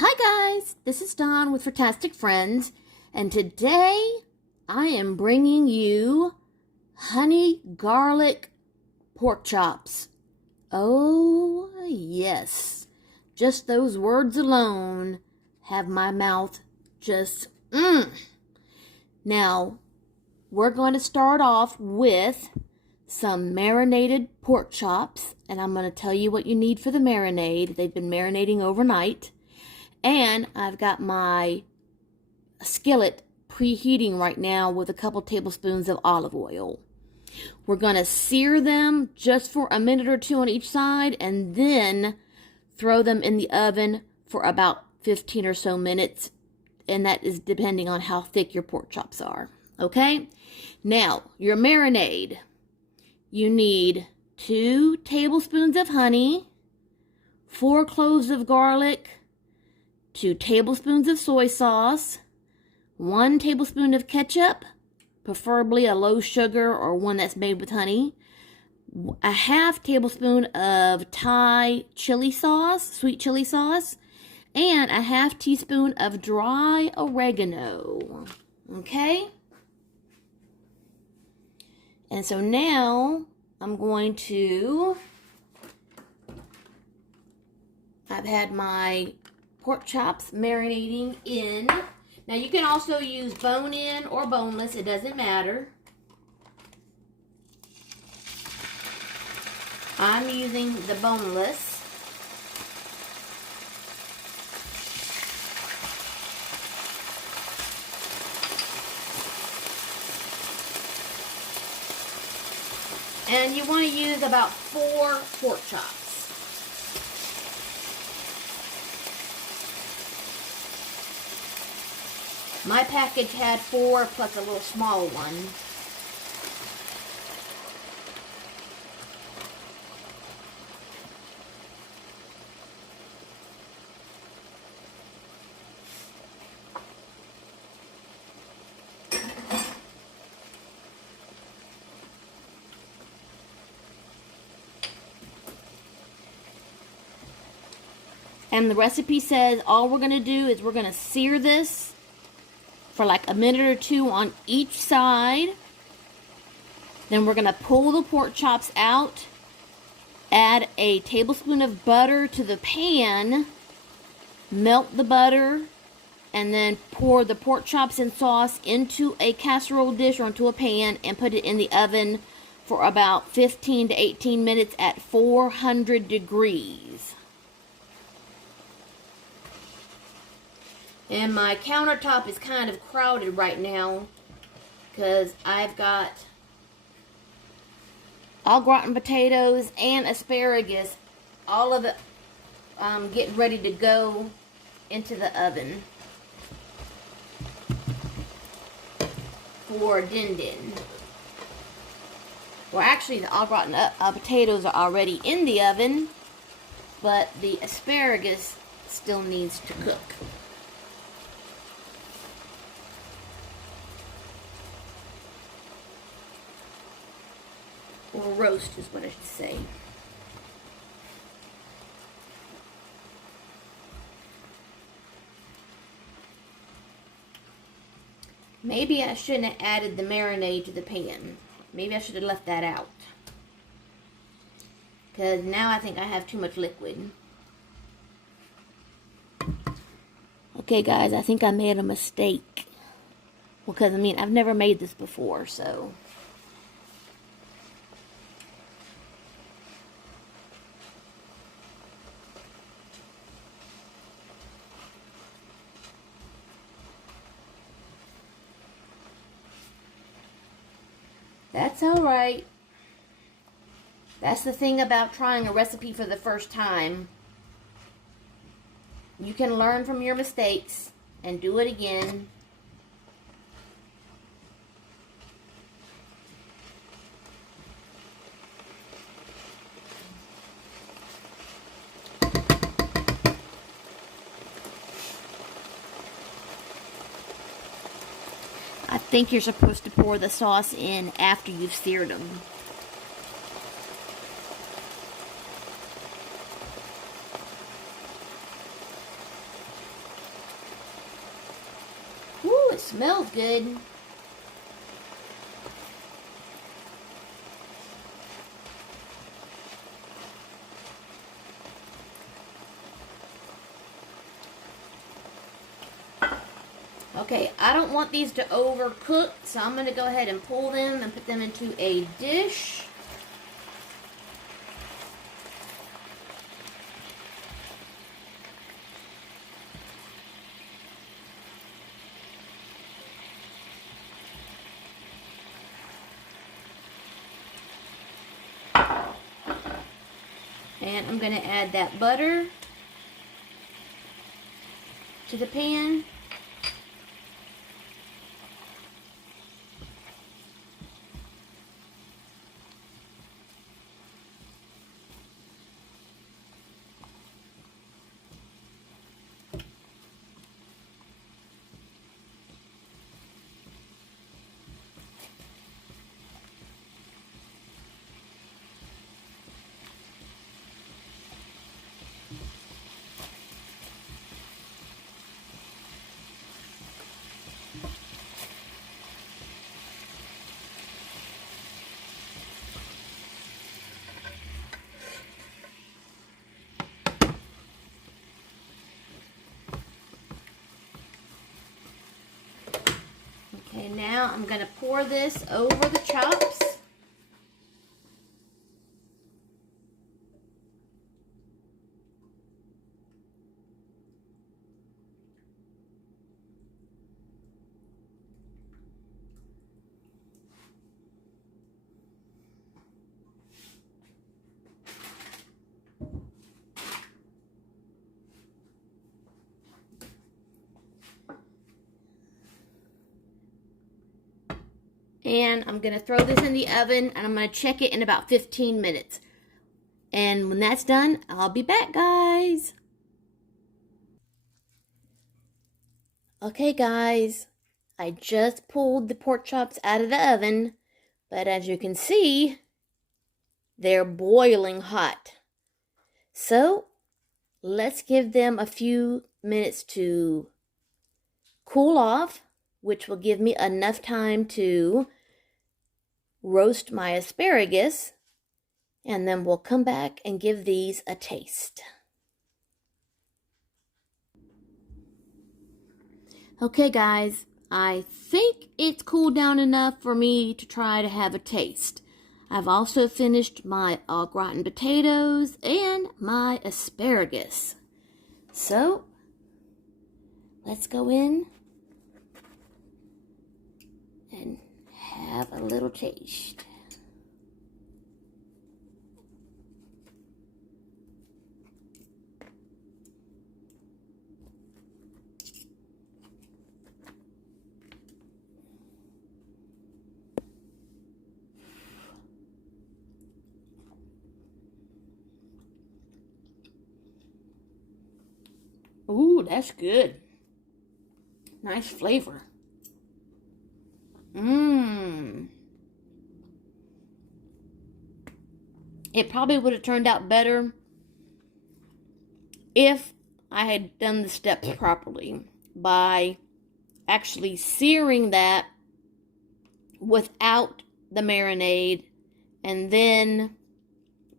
Hi guys, this is Dawn with Furtastic Friends, and today I am bringing you honey garlic pork chops. Oh yes, just those words alone have my mouth just Now, we're going to start off with some marinated pork chops, and I'm going to tell you what you need for the marinade. They've been marinating overnight. And I've got my skillet preheating right now with a couple tablespoons of olive oil. We're going to sear them just for a minute or two on each side and then throw them in the oven for about 15 or so minutes. And that is depending on how thick your pork chops are. Okay? Now, your marinade. You need 2 tablespoons of honey, 4 cloves of garlic, 2 tablespoons of soy sauce, 1 tablespoon of ketchup, preferably a low sugar or one that's made with honey, a half tablespoon of Thai chili sauce, sweet chili sauce, and a half teaspoon of dry oregano. Okay? And so now I'm going to, I've had my pork chops marinating in. Now you can also use bone-in or boneless, it doesn't matter. I'm using the boneless. And you want to use about 4 pork chops. My package had 4 plus a little small one. And the recipe says all we're going to do is we're going to sear this for like a minute or 2 on each side. Then we're going to pull the pork chops out, add a tablespoon of butter to the pan, melt the butter, and then pour the pork chops and sauce into a casserole dish or into a pan and put it in the oven for about 15 to 18 minutes at 400 degrees. And my countertop is kind of crowded right now because I've got au gratin potatoes and asparagus, all of it getting ready to go into the oven for din din. Well, actually, the au gratin potatoes are already in the oven, but the asparagus still needs to cook. Or roast is what I should say. Maybe I shouldn't have added the marinade to the pan. Maybe I should have left that out. Because now I think I have too much liquid. Okay guys, I think I made a mistake. Because I mean, I've never made this before, so... That's alright. That's the thing about trying a recipe for the first time. You can learn from your mistakes and do it again. I think you're supposed to pour the sauce in after you've seared them. Smells good. Okay, I don't want these to overcook, so I'm going to go ahead and pull them and put them into a dish. And I'm going to add that butter to the pan. Okay, now I'm going to pour this over the chops. And I'm going to throw this in the oven, and I'm going to check it in about 15 minutes. And when that's done, I'll be back, guys. Okay, guys, I just pulled the pork chops out of the oven, but as you can see, they're boiling hot. So, let's give them a few minutes to cool off, which will give me enough time to roast my asparagus, and then we'll come back and give these a taste. Okay, guys, I think it's cooled down enough for me to try to have a taste. I've also finished my au gratin potatoes and my asparagus. So, let's go in and have a little taste. Ooh, that's good. Nice flavor. It probably would have turned out better if I had done the steps properly by actually searing that without the marinade and then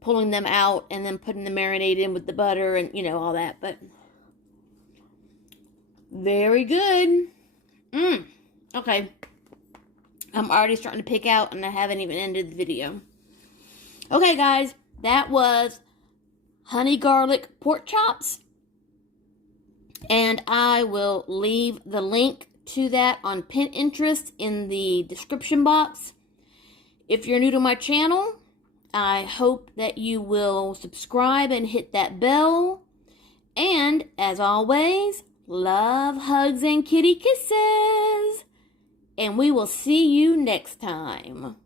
pulling them out and then putting the marinade in with the butter and, you know, all that. But very good. Okay. I'm already starting to pick out and I haven't even ended the video. Okay, guys, that was honey garlic pork chops. And I will leave the link to that on Pinterest in the description box. If you're new to my channel, I hope that you will subscribe and hit that bell. And as always, love, hugs, and kitty kisses. And we will see you next time.